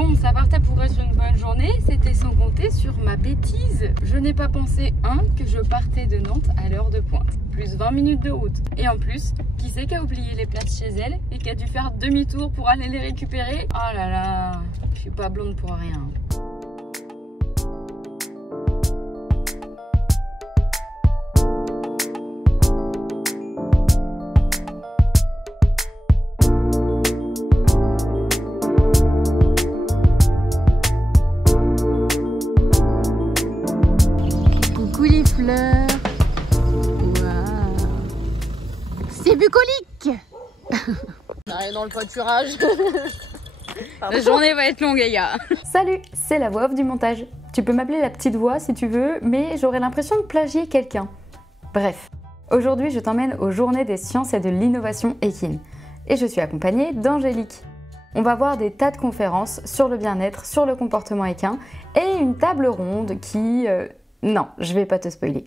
Bon, ça partait pour être une bonne journée, c'était sans compter sur ma bêtise. Je n'ai pas pensé, que je partais de Nantes à l'heure de pointe, plus 20 minutes de route. Et en plus, qui c'est qui a oublié les places chez elle et qui a dû faire demi-tour pour aller les récupérer? Oh là là, je suis pas blonde pour rien. C'est bucolique. On arrive dans le pâturage. La journée va être longue, les gars. Salut, c'est la voix off du montage. Tu peux m'appeler la petite voix si tu veux, mais j'aurais l'impression de plagier quelqu'un. Bref, aujourd'hui je t'emmène aux Journées des sciences et de l'innovation équine. Et je suis accompagnée d'Angélique. On va voir des tas de conférences sur le bien-être, sur le comportement équin et une table ronde qui... Non, je vais pas te spoiler.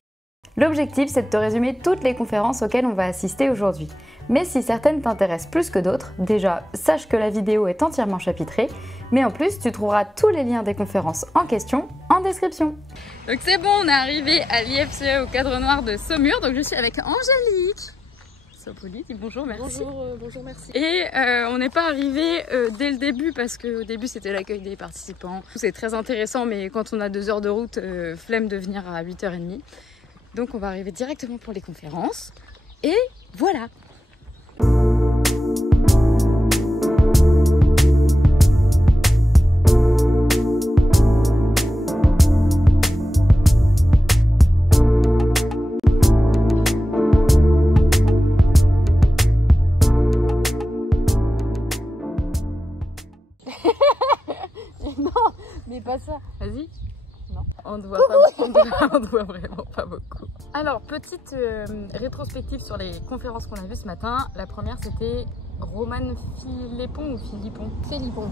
L'objectif, c'est de te résumer toutes les conférences auxquelles on va assister aujourd'hui. Mais si certaines t'intéressent plus que d'autres, déjà, sache que la vidéo est entièrement chapitrée, mais en plus, tu trouveras tous les liens des conférences en question en description. Donc c'est bon, on est arrivé à l'IFCE au Cadre Noir de Saumur, donc je suis avec Angélique. Sois poli, dis bonjour, merci. Bonjour, merci. Et on n'est pas arrivé dès le début parce qu'au début c'était l'accueil des participants. C'est très intéressant, mais quand on a 2 heures de route, flemme de venir à 8h30. Donc on va arriver directement pour les conférences. Et voilà! Non, mais pas ça. Vas-y. Non. On ne voit pas beaucoup. On ne voit vraiment pas beaucoup. Alors, petite rétrospective sur les conférences qu'on a vues ce matin. La première, c'était Romane Philippon ou Philippon? Philippon.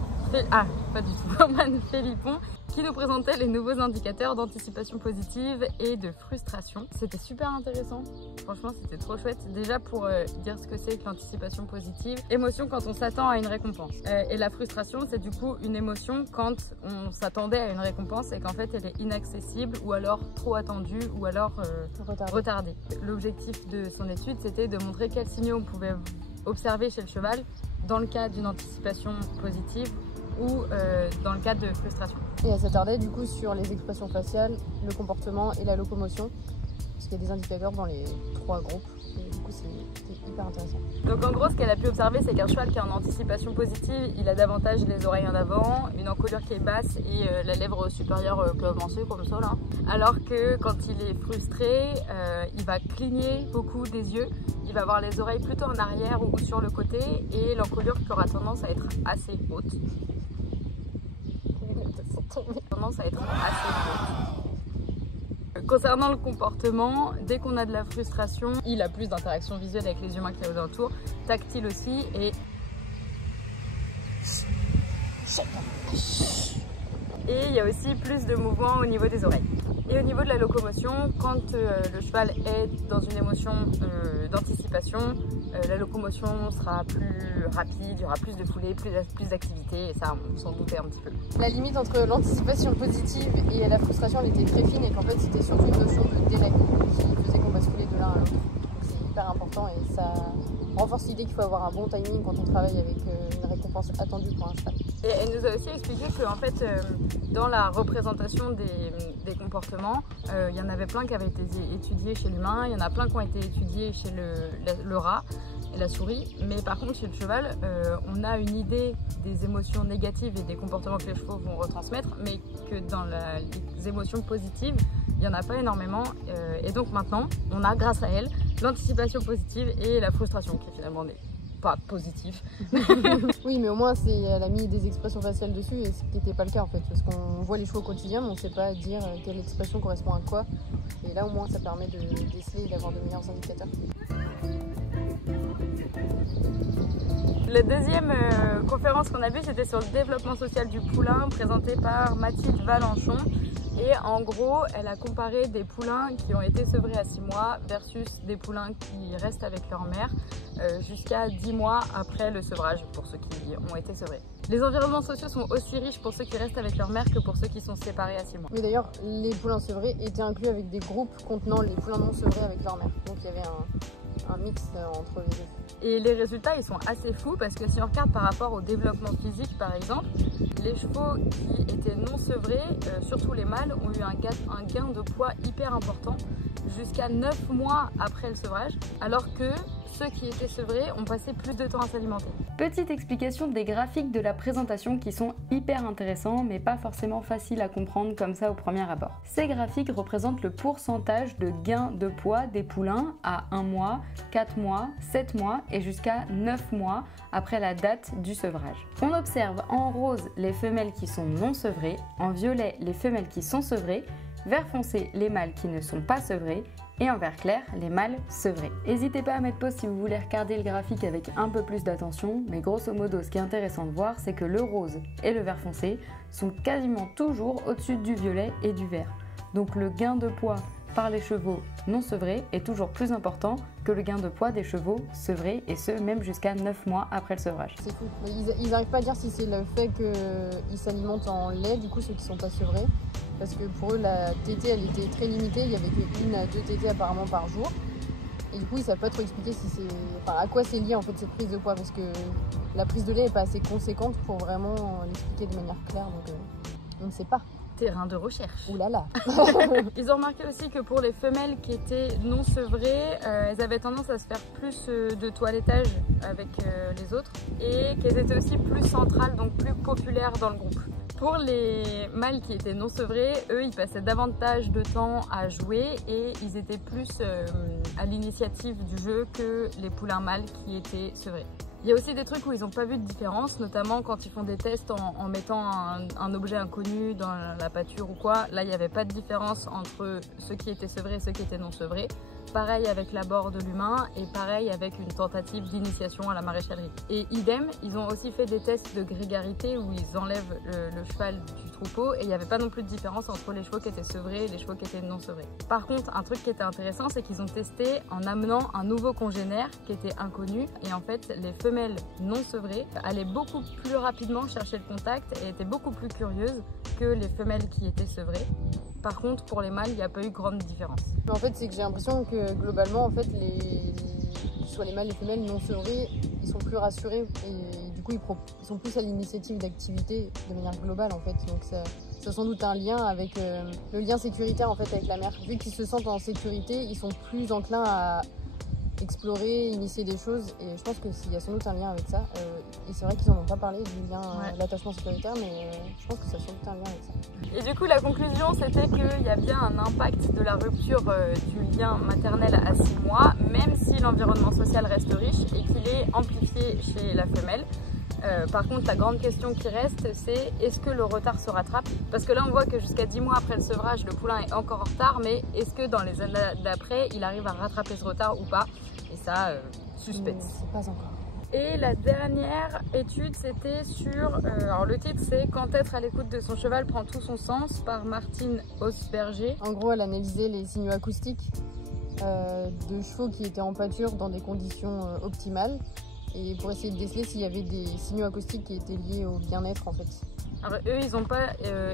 Ah, pas du tout. Romane Philippon qui nous présentait les nouveaux indicateurs d'anticipation positive et de frustration. C'était super intéressant. Franchement, c'était trop chouette. Déjà pour dire ce que c'est que l'anticipation positive. Émotion quand on s'attend à une récompense. Et la frustration, c'est du coup une émotion quand on s'attendait à une récompense et qu'en fait elle est inaccessible ou alors trop attendue ou alors retardée. L'objectif de son étude, c'était de montrer quels signaux on pouvait observer chez le cheval dans le cas d'une anticipation positive ou dans le cas de frustration. Et elle s'attardait du coup sur les expressions faciales, le comportement et la locomotion, parce qu'il y a des indicateurs dans les 3 groupes, et du coup c'était hyper intéressant. Donc en gros, ce qu'elle a pu observer, c'est qu'un cheval qui est en anticipation positive, il a davantage les oreilles en avant, une encolure qui est basse et la lèvre supérieure peu avancée comme ça là. Alors que quand il est frustré, il va cligner beaucoup des yeux, il va avoir les oreilles plutôt en arrière ou sur le côté et l'encolure qui aura tendance à être assez haute. Concernant le comportement, dès qu'on a de la frustration, il a plus d'interaction visuelle avec les humains qui sont aux alentours, tactile aussi et il y a aussi plus de mouvements au niveau des oreilles. Et au niveau de la locomotion, quand le cheval est dans une émotion d'anticipation, la locomotion sera plus rapide, il y aura plus de foulée, plus d'activité, et ça on s'en doutait un petit peu. La limite entre l'anticipation positive et la frustration, elle était très fine et qu'en fait c'était surtout une notion de délai qui faisait qu'on basculait de l'un à l'autre. Donc c'est hyper important et ça renforce l'idée qu'il faut avoir un bon timing quand on travaille avec une récompense attendue pour un cheval. Et elle nous a aussi expliqué que en fait, dans la représentation des comportements, il y en avait plein qui avaient été étudiés chez l'humain, il y en a plein qui ont été étudiés chez le rat et la souris, mais par contre chez le cheval, on a une idée des émotions négatives et des comportements que les chevaux vont retransmettre, mais que dans les émotions positives, il n'y en a pas énormément, et donc maintenant, on a grâce à elle l'anticipation positive et la frustration qui finalement n'est pas positif. Oui, mais au moins elle a mis des expressions faciales dessus et ce qui n'était pas le cas en fait, parce qu'on voit les chevaux au quotidien mais on ne sait pas dire quelle expression correspond à quoi, et là au moins ça permet de déceler et d'avoir de meilleurs indicateurs. La deuxième conférence qu'on a vue, c'était sur le développement social du poulain, présentée par Mathilde Valenchon. Et en gros, elle a comparé des poulains qui ont été sevrés à 6 mois versus des poulains qui restent avec leur mère jusqu'à 10 mois après le sevrage, pour ceux qui ont été sevrés. Les environnements sociaux sont aussi riches pour ceux qui restent avec leur mère que pour ceux qui sont séparés à 6 mois. Mais d'ailleurs, les poulains sevrés étaient inclus avec des groupes contenant les poulains non sevrés avec leur mère. Donc il y avait un mix entre les deux. Et les résultats, ils sont assez fous parce que si on regarde par rapport au développement physique, par exemple, les chevaux qui étaient non sevrés, surtout les mâles, ont eu un gain de poids hyper important jusqu'à 9 mois après le sevrage, alors que ceux qui étaient sevrés ont passé plus de temps à s'alimenter. Petite explication des graphiques de la présentation qui sont hyper intéressants mais pas forcément faciles à comprendre comme ça au premier abord. Ces graphiques représentent le pourcentage de gain de poids des poulains à 1 mois, 4 mois, 7 mois et jusqu'à 9 mois après la date du sevrage. On observe en rose les femelles qui sont non sevrées, en violet les femelles qui sont sevrées, vert foncé les mâles qui ne sont pas sevrés et en vert clair les mâles sevrés. N'hésitez pas à mettre pause si vous voulez regarder le graphique avec un peu plus d'attention, mais grosso modo ce qui est intéressant de voir c'est que le rose et le vert foncé sont quasiment toujours au-dessus du violet et du vert. Donc le gain de poids par les chevaux non sevrés est toujours plus important que le gain de poids des chevaux sevrés, et ce même jusqu'à 9 mois après le sevrage. C'est fou. Ils n'arrivent pas à dire si c'est le fait qu'ils s'alimentent en lait, du coup ceux qui ne sont pas sevrés, parce que pour eux la tétée elle était très limitée, il n'y avait que 1 à 2 tétées apparemment par jour. Et du coup ils ne savent pas trop expliquer si c'est, à quoi c'est lié en fait cette prise de poids, parce que la prise de lait n'est pas assez conséquente pour vraiment l'expliquer de manière claire, donc on ne sait pas. Terrain de recherche. Ouh là là. Ils ont remarqué aussi que pour les femelles qui étaient non sevrées, elles avaient tendance à se faire plus de toilettage avec les autres et qu'elles étaient aussi plus centrales, donc plus populaires dans le groupe. Pour les mâles qui étaient non sevrés, eux, ils passaient davantage de temps à jouer et ils étaient plus à l'initiative du jeu que les poulains mâles qui étaient sevrés. Il y a aussi des trucs où ils n'ont pas vu de différence, notamment quand ils font des tests en mettant un objet inconnu dans la pâture ou quoi. Là, il n'y avait pas de différence entre ceux qui étaient sevrés et ceux qui étaient non sevrés. Pareil avec l'abord de l'humain et pareil avec une tentative d'initiation à la maréchalerie. Et idem, ils ont aussi fait des tests de grégarité où ils enlèvent le cheval du troupeau et il n'y avait pas non plus de différence entre les chevaux qui étaient sevrés et les chevaux qui étaient non sevrés. Par contre, un truc qui était intéressant, c'est qu'ils ont testé en amenant un nouveau congénère qui était inconnu, et en fait, les femelles non sevrées allaient beaucoup plus rapidement chercher le contact et étaient beaucoup plus curieuses que les femelles qui étaient sevrées. Par contre, pour les mâles, il n'y a pas eu grande différence. Mais en fait, c'est que j'ai l'impression que globalement, en fait, soit les mâles et les femelles non sevrés, ils sont plus rassurés et du coup, ils sont plus à l'initiative d'activités de manière globale, en fait. Donc ça a sans doute un lien avec le lien sécuritaire en fait avec la mère. Vu qu'ils se sentent en sécurité, ils sont plus enclins à explorer, initier des choses, et je pense qu'il y a sans doute un lien avec ça. Et c'est vrai qu'ils n'en ont pas parlé du lien de l'attachement sécuritaire, mais je pense que ça a sans doute un lien avec ça. Et du coup, la conclusion, c'était qu'il y a bien un impact de la rupture du lien maternel à 6 mois, même si l'environnement social reste riche et qu'il est amplifié chez la femelle. Par contre, la grande question qui reste, c'est est-ce que le retard se rattrape? Parce que là, on voit que jusqu'à 10 mois après le sevrage, le poulain est encore en retard, mais est-ce que dans les années d'après, il arrive à rattraper ce retard ou pas? Et ça, suspense. C'est pas encore. Et la dernière étude, c'était sur, alors le titre c'est « Quand être à l'écoute de son cheval prend tout son sens » par Martine Hausberger. En gros, elle analysait les signaux acoustiques de chevaux qui étaient en pâture dans des conditions optimales, et pour essayer de déceler s'il y avait des signaux acoustiques qui étaient liés au bien-être en fait. Alors eux, ils n'ont pas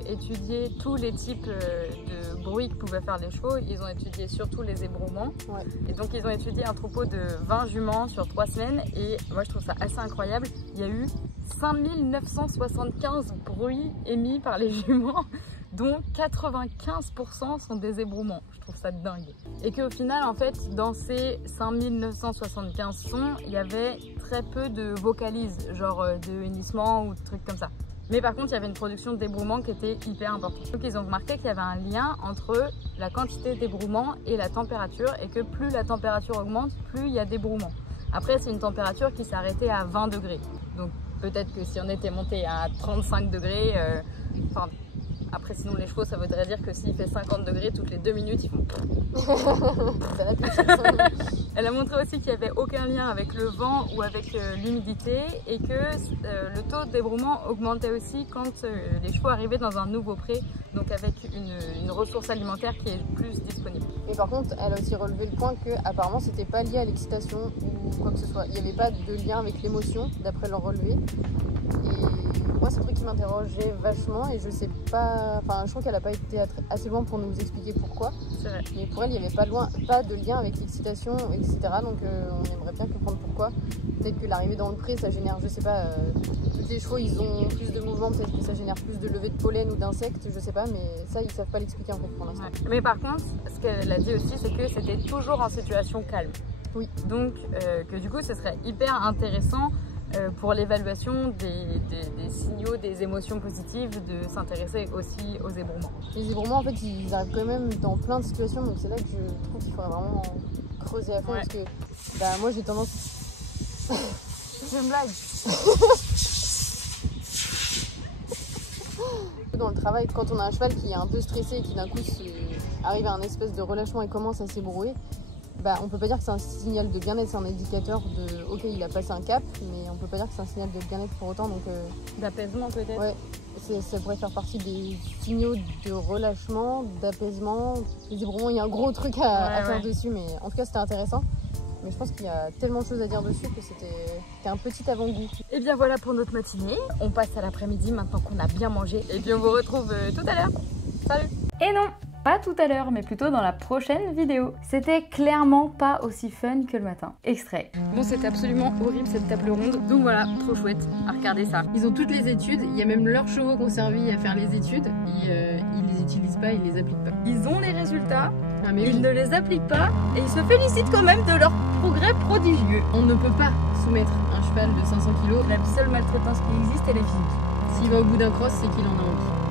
étudié tous les types de bruit que pouvaient faire les chevaux, ils ont étudié surtout les ébrouements. Ouais. Et donc ils ont étudié un troupeau de 20 juments sur 3 semaines, et moi je trouve ça assez incroyable. Il y a eu 5975 bruits émis par les juments, dont 95% sont des ébrouements. Je trouve ça dingue. Et qu'au final, en fait, dans ces 5975 sons, il y avait très peu de vocalises, genre de hennissements ou de trucs comme ça. Mais par contre, il y avait une production d'ébrouements qui était hyper importante. Donc ils ont remarqué qu'il y avait un lien entre la quantité d'ébrouements et la température, et que plus la température augmente, plus il y a d'ébrouements. Après, c'est une température qui s'est arrêtée à 20 degrés. Donc peut-être que si on était monté à 35 degrés, Après, sinon, les chevaux, ça voudrait dire que s'il fait 50 degrés, toutes les 2 minutes, ils font... Elle a montré aussi qu'il n'y avait aucun lien avec le vent ou avec l'humidité et que le taux d'ébrouement augmentait aussi quand les chevaux arrivaient dans un nouveau pré, donc avec une ressource alimentaire qui est plus disponible. Et par contre, elle a aussi relevé le point que apparemment c'était pas lié à l'excitation ou quoi que ce soit. Il n'y avait pas de lien avec l'émotion, d'après leur relevé. Et moi, c'est un truc qui m'interrogeait vachement et je sais pas. Enfin, je trouve qu'elle a pas été assez loin pour nous expliquer pourquoi. C'est vrai. Mais pour elle, il n'y avait pas de lien avec l'excitation, etc. Donc on aimerait bien comprendre pourquoi. Peut-être que l'arrivée dans le pré, ça génère, je sais pas, tous les chevaux ils ont plus de mouvement, peut-être que ça génère plus de levée de pollen ou d'insectes, je sais pas, mais ça ils savent pas l'expliquer en fait pour l'instant. Ouais. Mais par contre, ce qu'elle a dit aussi, c'est que c'était toujours en situation calme. Oui. Donc que du coup, ce serait hyper intéressant pour l'évaluation des signaux, des émotions positives, de s'intéresser aussi aux ébrouements. Les ébrouements, en fait, ils arrivent quand même dans plein de situations, donc c'est là que je trouve qu'il faudrait vraiment creuser à fond, parce que bah, moi j'ai tendance... C'est une blague. Dans le travail, quand on a un cheval qui est un peu stressé et qui d'un coup arrive à un espèce de relâchement et commence à s'ébrouer, bah, on peut pas dire que c'est un signal de bien-être, c'est un indicateur de ok, il a passé un cap, mais on peut pas dire que c'est un signal de bien-être pour autant. Donc d'apaisement peut-être. Ouais, ça pourrait faire partie des signaux de relâchement, d'apaisement. Les ébrouements, il y a un gros truc à faire dessus, mais en tout cas c'était intéressant. Mais je pense qu'il y a tellement de choses à dire dessus que c'était un petit avant-goût. Et bien voilà pour notre matinée. On passe à l'après-midi maintenant qu'on a bien mangé. Et puis on vous retrouve tout à l'heure. Salut! Et non, pas tout à l'heure, mais plutôt dans la prochaine vidéo. C'était clairement pas aussi fun que le matin. Extrait. Bon, c'était absolument horrible cette table ronde. Donc voilà, trop chouette à regarder ça. Ils ont toutes les études, il y a même leurs chevaux qui ont servi à faire les études. Et ils les utilisent pas, ils les appliquent pas. Ils ont les résultats, mais ils ne les appliquent pas et ils se félicitent quand même de leur progrès prodigieux. On ne peut pas soumettre un cheval de 500 kg. La seule maltraitance qui existe, elle est physique. S'il va au bout d'un cross, c'est qu'il en a envie.